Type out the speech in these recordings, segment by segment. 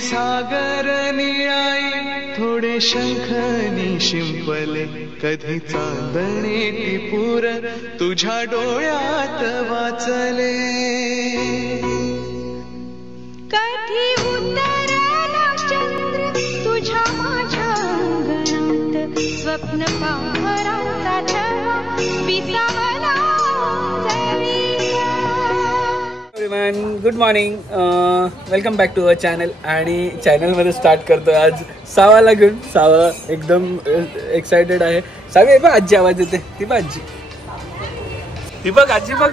सागर निळाई थोडे शंखनी शिंपले कधी चांदणे टिपूर तुझ्या डोळ्यात वाचले कधी उतरला चंद्र तुझ्या माझ्या अंगणात स्वप्न पाहराचा छळा विसावला good morning welcome back to our channel आणि चॅनलमध्ये स्टार्ट करतो आज सावाला घेऊन. सावा एकदम एक्सायटेड आहे. सावे बघ आजी आवाज येते ती बघ आजी ती बघ आजी बघ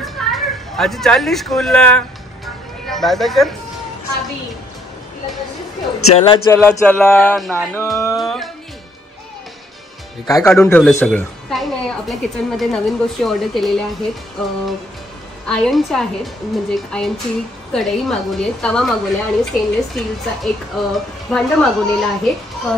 आजी चालली स्कूलला. बाय बाय कर. चला चला चला नानू काय काढून ठेवलंय सगळं. काय नाही आपल्या किचन मध्ये नवीन गोष्टी ऑर्डर केलेल्या आहेत. आयर्नच्या आहेत म्हणजे आयर्नची कढई मागवली आहे, तवा मागवला आहे आणि स्टेनलेस स्टीलचा एक भांडं मागवलेलं आहे.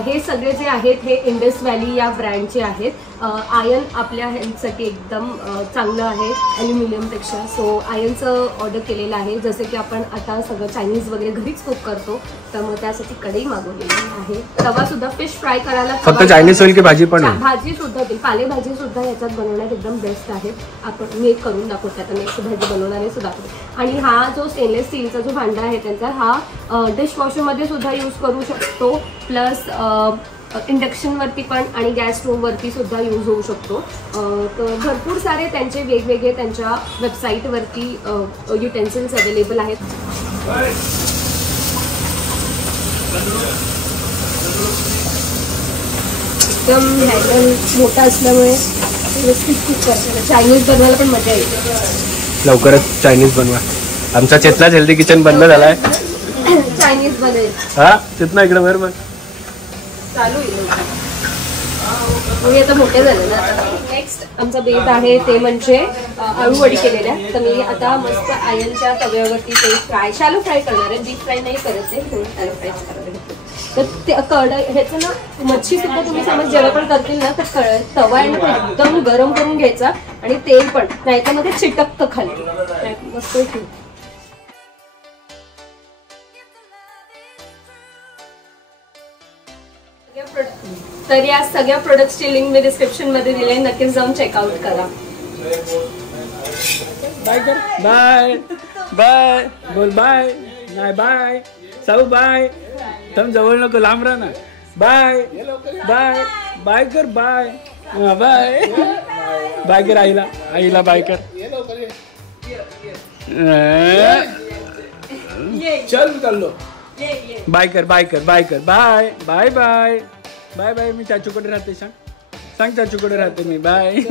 हे सगळे जे आहेत हे इंडस व्हॅली या ब्रँडचे आहेत. आयर्न आपल्या हेल्थसाठी एकदम चांगलं आहे ॲल्युमिनियमपेक्षा. सो आयर्नचं ऑर्डर केलेलं आहे. जसं की आपण आता सगळं चायनीज वगैरे घरीच कुक करतो त्यामुळे त्यासाठी कढई मागवलेली आहे. तवा सुद्धा फिश फ्राय करायला फक्त चायनीज होईल की भाजी पण भाजी सुद्धा होतील. पालेभाजी सुद्धा याच्यात बनवण्यात एकदम बेस्ट आहे. आपण मी करून दाखवते आता नेक्स्ट भाजी बनवणारे सुद्धा. आणि हा जो स्टेनलेस स्टीलचा जो भांडा आहे त्यांचा हा डिशवॉशरमध्ये सुद्धा यूज करू शकतो. प्लस इंडक्शनवरती पण आणि गॅस स्टोव्हवरती सुद्धा यूज होऊ शकतो. तर भरपूर सारे त्यांचे वेगवेगळे त्यांच्या वेबसाईटवरती युटेन्सिल्स अवेलेबल आहेत. एकदम हँडल मोठा असल्यामुळे व्यवस्थित खूप करतात. चायनीज बनवायला पण मजा येते. लवकरच चायनीज बनवा. आमचा चेतनाच हेल्दी किचन बंद झालाय. चायनीज बनेल हा चेतना इकडे वर मग चालू आहे. आता मोठे झाले ना. नेक्स्ट आमचा बेत आहे ते म्हणजे आळूवडी केलेल्या. तर मी आता मस्त आयर्नच्या तव्यावरती ते फ्राय शॅलो फ्राय करणार आहे. डीप फ्राय नाही करायचे, शॅलो फ्राय करायचे. तर ते ह्याचं ना मच्छी सुद्धा तुम्ही समज जेव्हा पण करतील ना तर तवा आहे ना एकदम गरम करून घ्यायचा आणि तेल पण नाही तर मध्ये चिटकतं खाली मस्त. तर या सगळ्या प्रोडक्ट्सची लिंक मी डिस्क्रिप्शन मध्ये दिली आहे. नक्कीच जाऊन चेकआउट करा. बाय कर. बाय बाय बोल बाय. नाही बाय साऊ बाय. थम जवळ नको लांब राहा ना. बाय बाय बाय कर. बाय बाय बाय कर. आईला आईला बाय कर. चल चाललो. बाय कर बाय कर बाय कर. Bye bye bye bye bye. मी चाचूकडे राहते. सांग चाचूकडे राहते मी. बाय.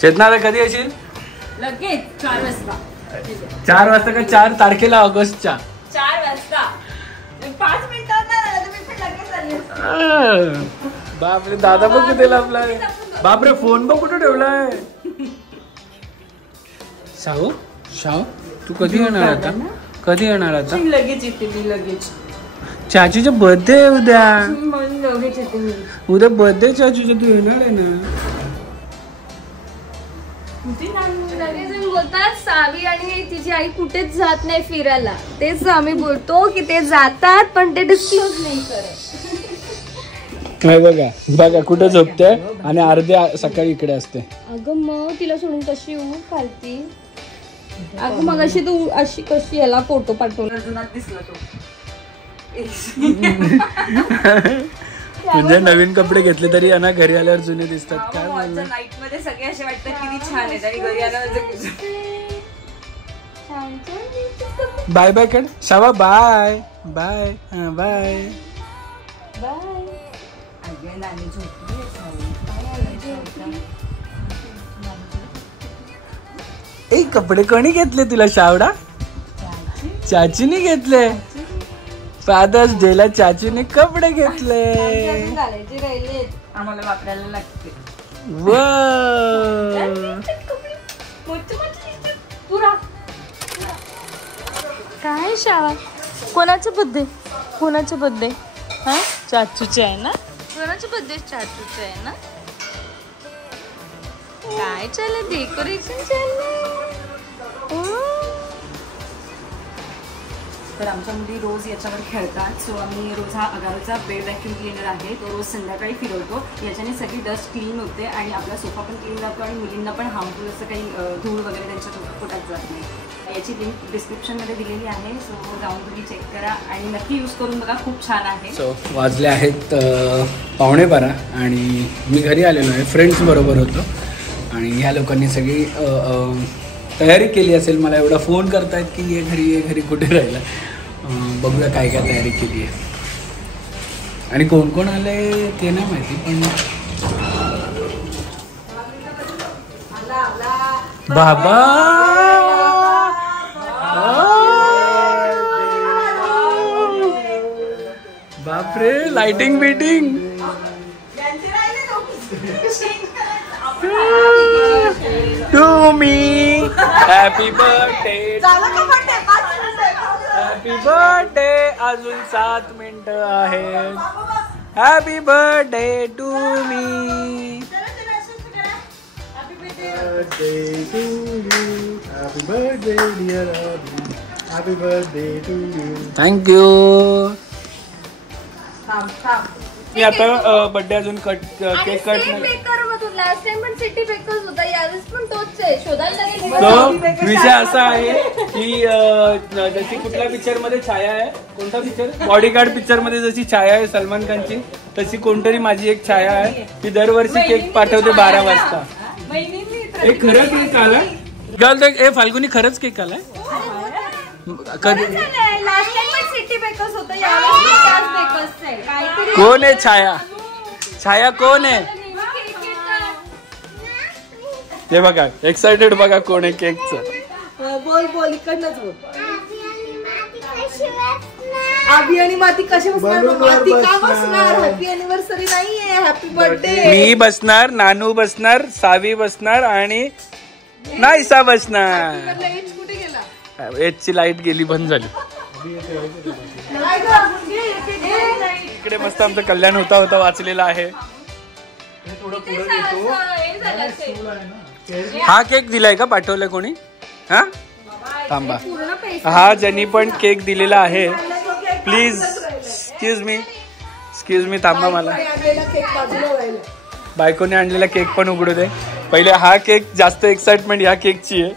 चेतना कधी येशील. लगेच 4 वाजता. 4 वाजता का 4 तारखेला ऑगस्टच्या 4 वाजता 5 मिनिटात. बापरे दादा बघ कुठे आपला. बापरे फोन बघ कुठे ठेवलाय. साऊ शाव तू कधी येणार आता. कधी येणार आता. लगेच येते मी. लगेच चाचूचा बर्थडे आहे उद्या. लगेच येते मी. उद्या बर्थडे चाचूचा. तू येणार आहे ना. बोलतात सावी आणि तिची आई कुठेच जात नाही फिरायला. तेच आम्ही बोलतो की ते जातात पण ते डिस्क्लोज नाही करत. नाही बघा बघा कुठे झोपते आणि अर्ध्या सकाळी इकडे असते. अगं मग तिला सोडून कशी येऊ खालती. अगं मग अशी तू अशी कशी याला फोटो पाठवला दिसला तो. म्हणजे नवीन कपडे घेतले तरी यांना घरी आल्यावर जुने दिसतात. काय बोलणार. नाईट मध्ये सगळे असे वाटतात किती छान आहेत आणि घरी आल्यावर बाय बाय कर. शावा बाय बाय. Bye bye. ए कपडे कोणी घेतले तुला शावडा. चाचीने घेतले. फादर्स डेला चाचीने कपडे घेतले. आम्हाला वापरायला लागते. काय शाळा कोणाचं बर्थडे. कोणाचं बर्थडे. हा चाचूचे आहे ना. कोणाचं बर्थडे. चाचूचे आहे ना. काय चाललंय डेकोरेशन चाललंय. तर आमच्या मुली रोज याच्यावर खेळतात. सो आम्ही रोज हा अगारोचा बेड व्हॅक्यूम क्लीनर आहे तो रोज संध्याकाळी फिरवतो. याच्याने सगळी डस्ट क्लीन होते आणि आपला सोफा पण क्लीन राहतो आणि मुलींना पण हार्मफुल असं काही धूळ वगैरे त्यांच्या पोटात जात नाही. याची लिंक डिस्क्रिप्शनमध्ये दिलेली आहे. सो जाऊन तुम्ही चेक करा आणि नक्की यूज करून बघा, खूप छान आहे. सो वाजले आहेत 11:15 आणि मी घरी आलेलो आहे. फ्रेंड्स बरोबर होतो आणि ह्या लोकांनी सगळी तयारी केली असेल. मला एवढा फोन करतायत की ये घरी कुठे राहिला. बघूया काय काय तयारी केली आहे आणि कोण कोण आले ते नाही माहिती, पण बाबा बापरे, lighting beating. To me happy birthday, happy birthday. अजून 7 मिनिटं आहेत. Happy birthday to me. Happy birthday to you. Happy birthday dear Abhi. Happy birthday to you. Thank you. मी आता बर्थडे अजून केक कट लास्ट टाइम पण सिटी बेकर्स होता, यावेळेस पण तोच आहे. शोधायला लागेल. तो विषय असा आहे की जशी कुठल्या पिक्चर मध्ये छाया आहे, कोणता पिक्चर, बॉडीगार्ड पिक्चर मध्ये जशी छाया आहे सलमान खानची, तशी कोणतरी माझी एक छाया आहे. ती दरवर्षी केक पाठवते 12 वाजता. एक खरं केक आलाय गर्ल. ए फाल्गुनी, खरंच केक आलाय. कधी कोण आहे छाया? छाया कोण आहे? हे बघा एक्साइटेड बघा कोण आहे केकचं. बोल इकडनंच बोल. आभी आणि माती कशी बसणार? माती का बसणार? हॅपी अॅनिव्हर्सरी नाहीये, हॅपी बर्थडे. मी बसणार, नानू बसणार, सावी बसणार आणि नाईसा बसणार. कुठे गेला? एचची लाईट गेली, बंद झाली. इकडे मस्त आमचं कल्याण होता वाचलेला आहे. हा केक दिलाय का, पाठवलाय कोणी? हा थांबा, हा ज्यांनी पण केक दिलेला आहे प्लीज एक्सक्यूज मी थांबा. मला बायकोने आणलेला केक पण उघडू दे पहिले. हा केक जास्त एक्साइटमेंट ह्या केकची आहे.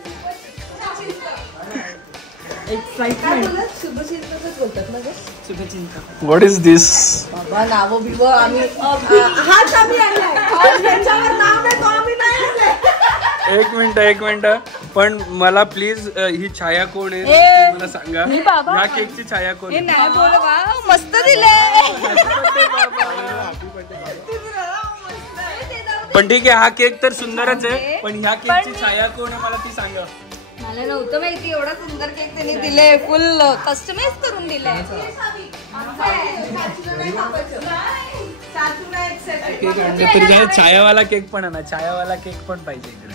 व्हॉट इज दिस? बाबा नाव बिव आम्ही हाच आम्ही आणलाय. एक मिनिट पण मला प्लीज ही छाया कोण आहे मला सांगा. ह्या केकची छाया कोण आहे? नाही बोलवा, मस्त दिले. पण ठीक आहे, हा केक तर सुंदरच आहे, पण ह्या केकची छाया कोण आहे मला ती सांगा. मला नव्हतं माहिती एवढा सुंदर केक त्यांनी दिले, फुल कस्टमाइज करून दिले. केक आणलं तरी छायावाला केक पण आहे ना, छायावाला केक पण पाहिजे इकडे.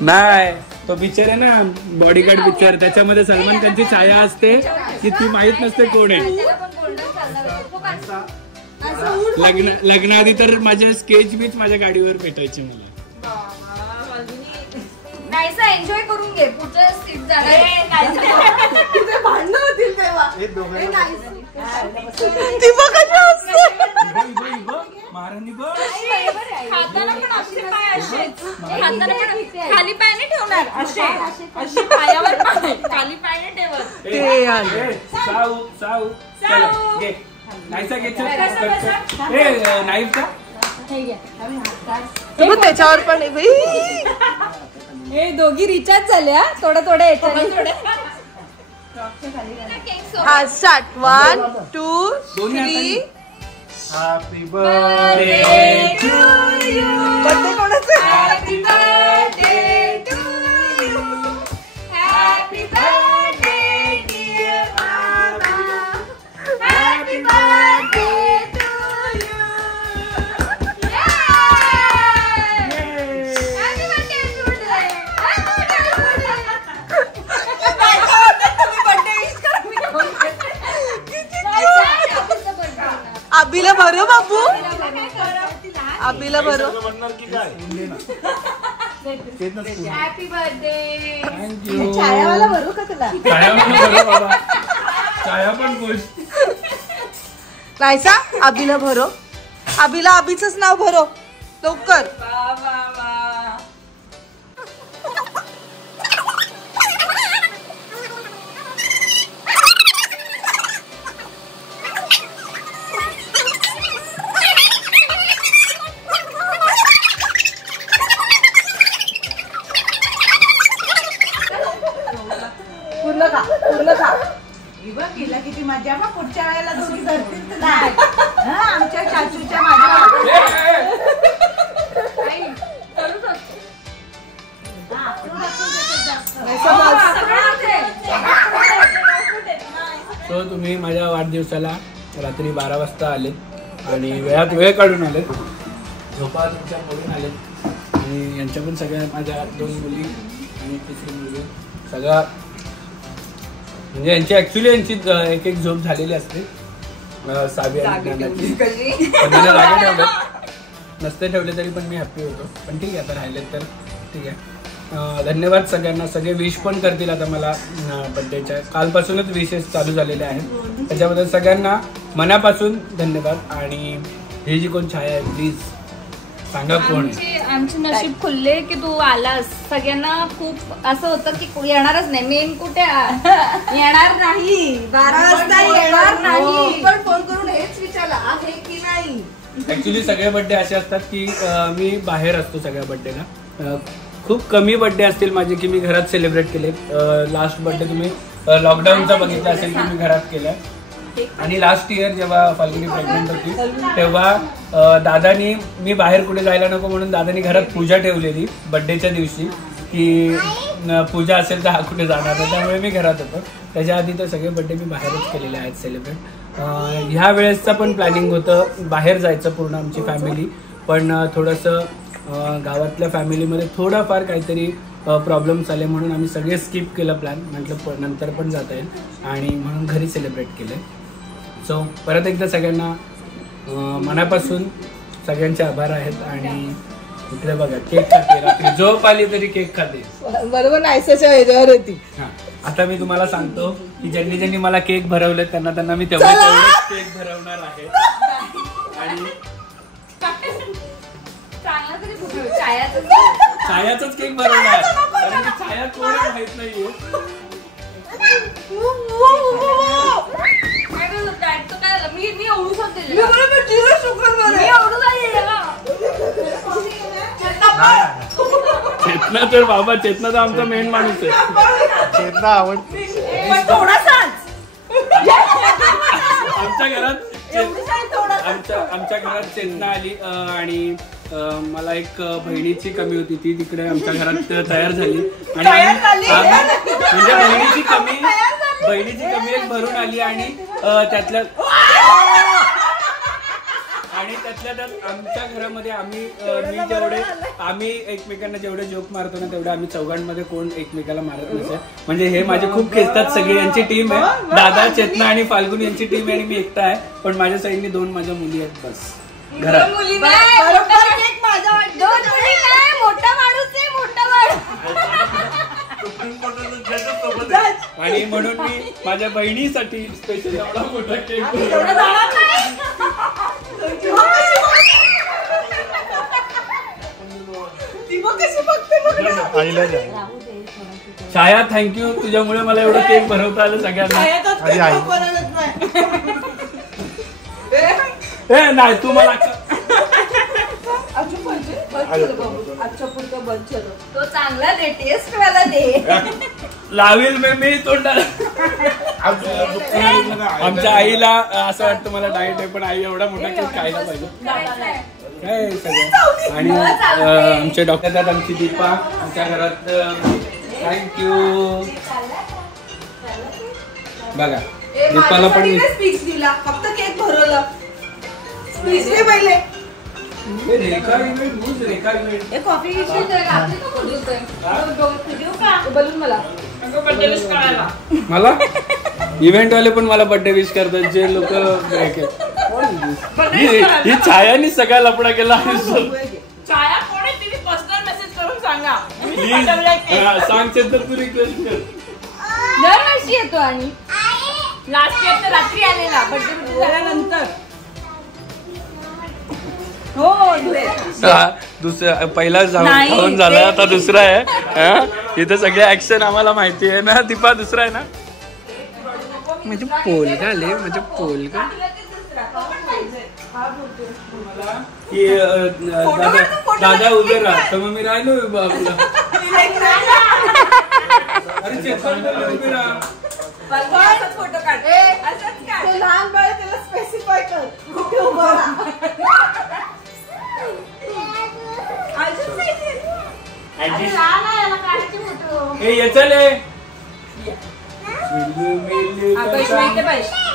नाही तो पिक्चर आहे ना बॉडीगार्ड पिक्चर, त्याच्यामध्ये सलमान खानची छाया असते की ती माहित नसते कोण आहे. लग्नाआधी तर माझ्या स्केच बीच माझ्या गाडीवर भेटायचे मला. एन्जॉय करून घे, पुढच्या सीट जाणार. भांडणं होतील तेव्हा. खाताना पण असे पाय असेच, खाताना पण खाली पाय नाही ठेवणार, असे असे पायावर पाय, खाली पाय नाही ठेवत. साऊ नाहीचा नाईफचा त्याच्यावर पण हे दोघी रिचार्ज झाल्या थोड्या याच्याने. हा स्टार्ट 1 2 3. हॅपी बर्थडे बर्थडे कोणाचं? Happy birthday to you, happy birthday dear मामा, हॅपी बर्थडे टू यू. आबीला भरो बाबू, आबीला भरो. म्हणणार की काय? Happy birthday. थँक्यू. छायावाला भरू का तुला? छाया पण बाबा, छाया पण खुश. रायसा अभिला भरो, अभिला अभिचंच नाव भरो लवकर. पूर्ण खा. गेला किती मजा. मग पुढच्या वेळेला दोघी धरतील तर नाही. आमच्या चाचूच्या माझ्या तो तुम्ही माझ्या वाढदिवसाला रात्री 12 वाजता आले आणि वेळात वेळ काढून आले, झोपा तुमच्या पडून आले आणि यांच्या पण सगळ्या माझ्या 2 मुली आणि 3री मुलगी सगळा म्हणजे यांची ऍक्च्युली यांची एक एक झोप झालेली असते. सावी आणि ज्ञानाची. पण मला जागे ठेवलं नसते ठेवले तरी पण मी हॅप्पी होतो. पण ठीक आहे आता राहिले तर ठीक आहे. धन्यवाद सगळ्यांना. सगळे विश पण करतील आता मला बड्डेच्या. कालपासूनच विशेस चालू झालेले आहेत त्याच्याबद्दल सगळ्यांना मनापासून धन्यवाद. आणि ही जी कोण छाया आहे प्लीज सांगा कोण आहे. आमचे नशीब खुलले की तू आलास. सगळ्यांना खूप असं होतं की येणारच नाही. मेन कुठे येणार नाही, 12 वाजता येणार नाही. पण फोन करून हेच विचारलं आहे की नाही. ऍक्च्युली सगळे बड्डे असे असतात की मी बाहेर असतो सगळ्या बड्डेला. खूप कमी बड्डे असतील माझे की मी घरात सेलिब्रेट केले. लास्ट बड्डे तुम्ही लॉकडाऊनचा बघितला असेल की मी घरात केला. आणि लास्ट इयर जेव्हा फाल्गुनी प्रेग्नेंट होती तेव्हा दादानी, मी बाहेर कुठे जायला नको म्हणून दादानी घरात पूजा ठेवलेली बड्डेच्या दिवशी की पूजा असेल तर हा कुठे जाणार नाही, त्यामुळे मी घरात होतो. त्याच्या आधी तर सगळे बड्डे मी बाहेरच केलेले आहेत सेलिब्रेट. ह्या वेळेसचं पण प्लॅनिंग होतं बाहेर जायचं पूर्ण आमची फॅमिली, पण थोडंसं गावातल्या फॅमिलीमध्ये थोडाफार काहीतरी प्रॉब्लेम्स आले म्हणून आम्ही सगळे स्किप केलं प्लॅन. म्हटलं नंतर पण जाता येईल आणि म्हणून घरी सेलिब्रेट केलं. सो परत एकदा सगळ्यांना मनापासून सगळ्यांचे आभार आहेत. आणि इकडे बघा केक खाते, रात्री झोप आली तरी केक खाते. बरोबर नायसाच्या ह्याच्यावर होती. आता मी तुम्हाला सांगतो की ज्यांनी ज्यांनी मला केक भरवले त्यांना मी तेवढे केक भरवणार आहे. आणि छायाचाच केक भरवणार कारण की छाया कोण माहित नाहीये. मी एवढू शकते. चेतना तर बाबा, चेतना तर आमचा मेन माणूस आहे. चेतना आवडते आमच्या घरात चेतना आली आणि मला एक बहिणीची कमी होती ती तिकडे आमच्या घरात तयार झाली. आणि म्हणजे बहिणीची कमी एक भरून आली. आणि त्यातल्या आमच्या घरामध्ये आम्ही एकमेकांना जेवढे जोक मारतो ना तेवढे आम्ही चौघांमध्ये कोण एकमेकाला मारत नसेल. म्हणजे हे माझे खूप खेचतात सगळे. यांची टीम आहे, दादा, चेतना आणि फाल्गुनी यांची टीम आहे आणि मी एकटा आहे. पण माझ्या साईडने 2 माझ्या मुली आहेत बस घरात. आणि म्हणून मी माझ्या बहिणीसाठी स्पेशल एवढा मोठा केक. छाया थँक्यू, तुझ्यामुळे मला एवढं केक भरवता आलं सगळ्यांना. नाही तू मला तो चांगला दे, टेस्ट वाला दे. लावील मी तोंडाला. आमच्या आईला असं वाटतं मला डाएट आहे पण आई एवढा मोठा केक खायला पाहिजे काय सगळं. आणि आमचे डॉक्टर आहेत, आमची दीपा आमच्या घरात. थँक्यू. बघा दीपाला पण स्पीच दिला, फक्त केक भरवलं. स्पीच दे पहिले. कॉफी मला इव्हेंट वाले पण मला बर्थडे विश करतात जे लोक. ही छायानी सगळा लफडा केला. छाया कोण आहे तिने पर्सनल मेसेज करून सांगा प्लीज सांग चंदर तू रिक्वेस्ट कर. दरवर्षी येतो आणि लास्ट इयर तर रात्री आलेला बर्थडे झाल्यानंतर. हो दुसरा पहिला नाही, जाऊन झाला आता दुसरा आहे. हा? इथं सगळे ऍक्शन आम्हाला माहिती आहे ना. दीपा दुसरा आहे ना. म्हणजे पोलगा आले म्हणजे पोलगा की दादा उभे राहा तर मग मी राहिलो आपला. अरे चेतन उभे राहा. फोटो काढ असंच काढ. लहान बाळ त्याला स्पेसिफाय कर कुठे उभं हे चले. राहा.